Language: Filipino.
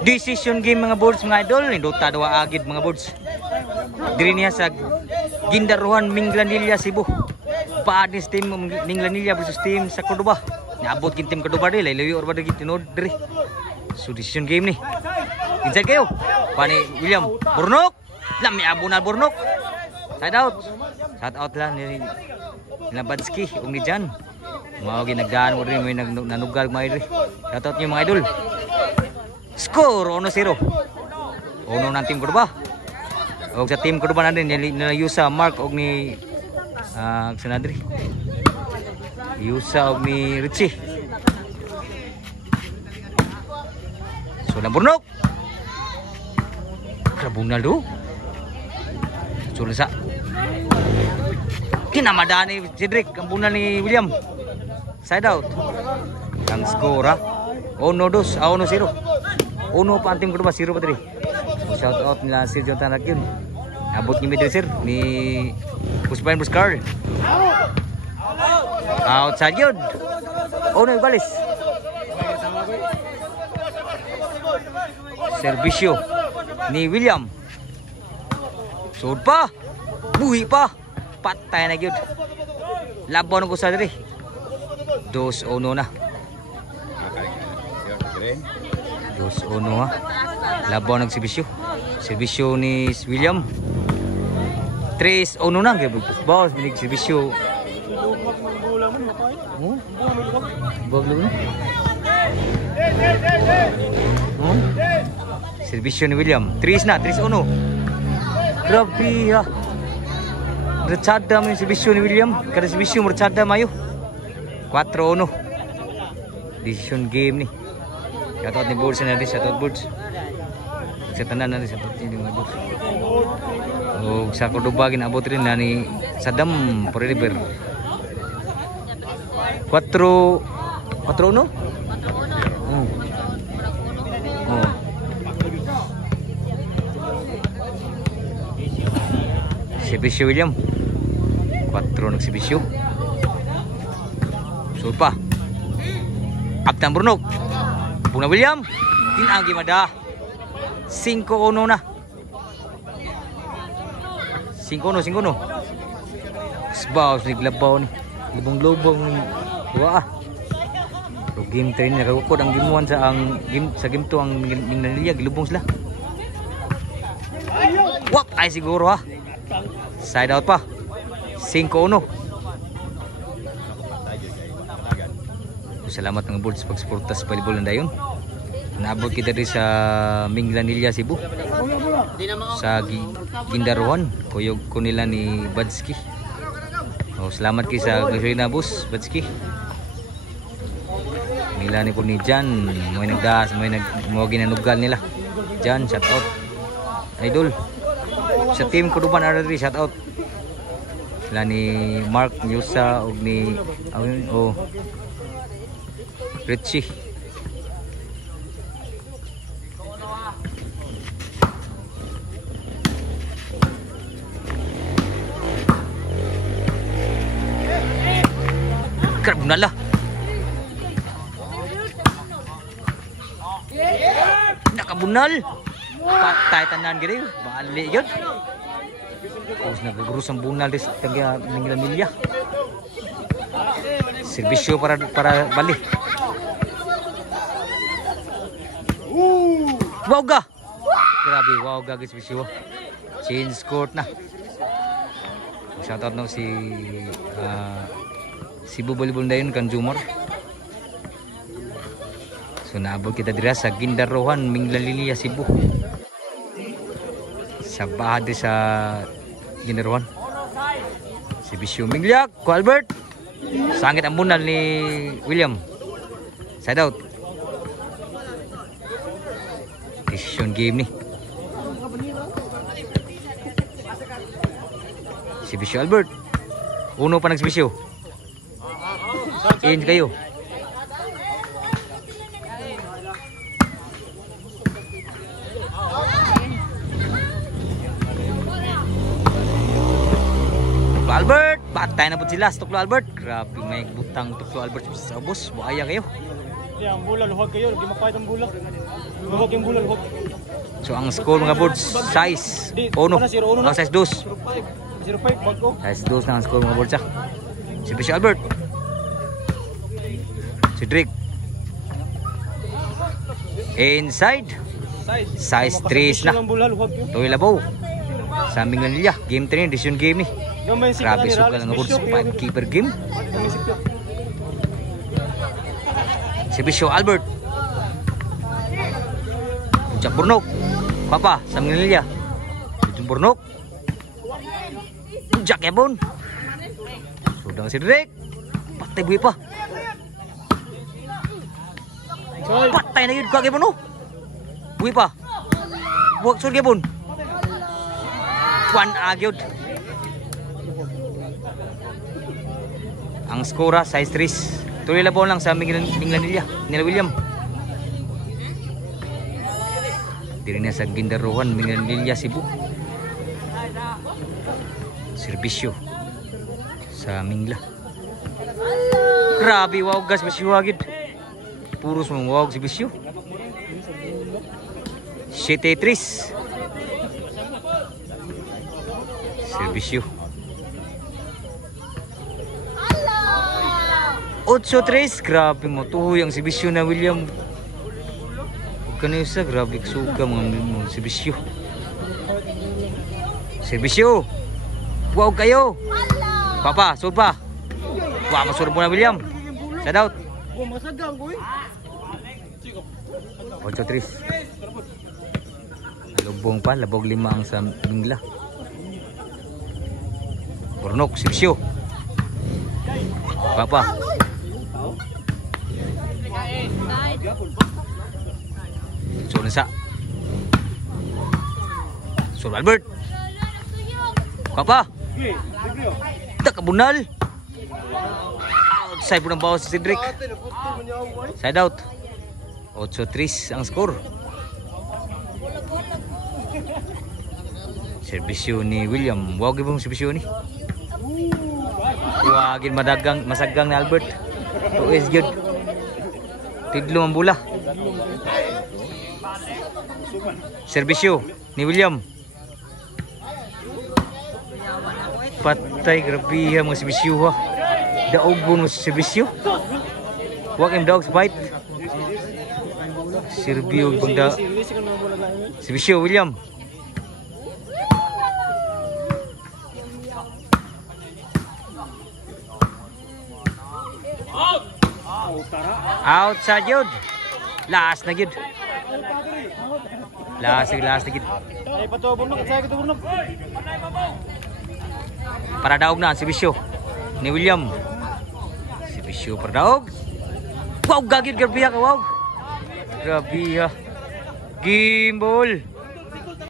Decision game mga boards mga idol. Dota 2 agid mga boards. Diri niya sa Gindaruhan, Minglanilla, Cebu. Paadis team Minglanilla versus team sa Cordoba. Naabot kin team Cordoba dili layo or ba tinod diri. So decision game ni. Inside kayo. Pani William Burnok. Lami abunal Burnok. Side out. Side out lang ni Badski ug ni Jan. Mao ginagdaan mo rin may nanugal mga idol. Shout out niyo mga idol. Score 1-0. Uno ng team Cordoba. Og sa team Cordoba na din nila Yusa Mark og ni Sanadri. Yusa og ni Richie. So Burnok. Krabunal do. Sulsa. Kinamada ni Cedric ang bunal ni William. Side out. Ang score ha. 1-2, 1-0. Uno pa ang team Cordoba, 0 pa diri. Shout out nila Sir Jonathan Rakyun. Abot ni Midri Sir ni Puspain Buscar. Outside yun. Uno balis. Servisyo ni William. Sud pa. Buhi pa. Patay na yun. Laban ko sa diri. 2-1 na. 2-1 ha. Laban ng Servisyo. Servisyo ni William. 3-1 na. Boss, binig Servisyo. Oh? Baglo na. Oh? Servisyo ni William. 3 na, 3-1. Grabe ha. Merchada mo yung Servisyo ni William. Kada Servisyo merchada mayo. 4-1. Decision game ni. Shoutout ni Boards na rin. Shoutout Boards. Sa tanan na rin. Shoutout ni mga Boards. O sa Cordoba ginabot rin na ni Saddam Forever. 4-1. Oh. Oh. Servisyo William. 4 nagservisyo. So pa. Abtan Burnok. Puna William. Tinagi mada. 5-1 na. 5-1. Sbaw naglabaw ni. Lubong-lubong ni. Wah. So game 3 na kagukod ang gimuan sa game 2 ang Minglanilla gilubong sila. Wak ay siguro ha. Side out pa. 5-1. Salamat ng boards pagsuporta sa volleyball na dayon. Naabot kita rin sa Minglanilla, Cebu. Sa Gindaruhan. Kuyog ko nila ni Badski. Salamat kayo sa gasolina bus, Badski. Nila ni po ni Jan. May nagdaas, may ginanugal nila. Jan, shout out. Idol. Sa team Cordoba na rin, shout out. Sila ni Mark, Yusa, o ni Richie. Karabunal lah. Nakabunal. Patay tanan gini. Balik yun. Tapos nagagurus ang bunal sa taga Minglanilla. Servisyo para balik. Wow ga. Grabe, wow ga guys servisyo. Change court na. Shout out no si Cebu Volleyball dayon kan Jumor. So naabot kita dira sa Gindaruhan, Minglanilla, Cebu. Sa bahad sa Gindaruhan. Si Bisyo Mingliak, ko Albert. Sangit ang bunal ni William. Side out. Decision game ni. Si Bisyo Albert. Uno pa nagsibisyo. In kayo. Albert, patay na po sila sa Tuklo Albert. Grabe may butang Tuklo Albert sa ubos. Buaya kayo. Ang bola, luhag kayo. Hindi mapahit ang bola. Luhag yung bola, luhag. So ang score mga boards, size 1. Ang size 2. 0-5, bago. Size 2 na ang score mga boards. Si Bishop Albert. Si Drake. Inside. Size 3 na. Toy Labaw. Sa Minglanilla. Game 3, decision game ni. Grabe sugal nga boards. 5 keeper game. Si Bishop Albert. Jack Burnok. Papa, sa Minglanilla. Jack Burnok. Jack Ebon. Sudah si Drake. Patay buhi pa. Patay na yun ka Ebon no. Buhi pa. Buwag sur Ebon. Juan agyod. Ang skora size 3. Tuloy labaw lang sa Minglanilla. Nila William. Diri na sa Gindaruhan, Minglanilla, Cebu. Serbisyo sa Mingla. Grabe, wow gas bisyo agad. Puros mong wow si bisyo. 7-3. Serbisyo. 8-3. Grabe mo tuhoy ang serbisyo na William. Kanisa grabe suka mga serbisyo. Serbisyo. Wow kayo. Papa, sud pa. Wa masud mo na William. Shout out. Masagang boy. 8-3. Lubong pa, labog 5 ang sa Mingla. Burnok, serbisyo. Papa. Sunsa. Sur Albert. Papa. Tak kabunal. Outside po ng bawas si Cedric. Side out. 8-3 ang score. Serbisyo ni William. Wag ibang serbisyo ni. Wagin masagang ni Albert. Tuis gyud. Tidlo ang bola. Serbisyo ni William. Patay, grabe mga serbisyo ha. Daog po mga serbisyo. Huwag yung dogs fight. Serbisyo banda. Serbisyo William. Out sa yun. Last na yun. Last na yun. Para daog na si Bisyo ni William. Si Bisyo para daog. Wow, gagid grabe ka, wow. Grabe ha. Game ball.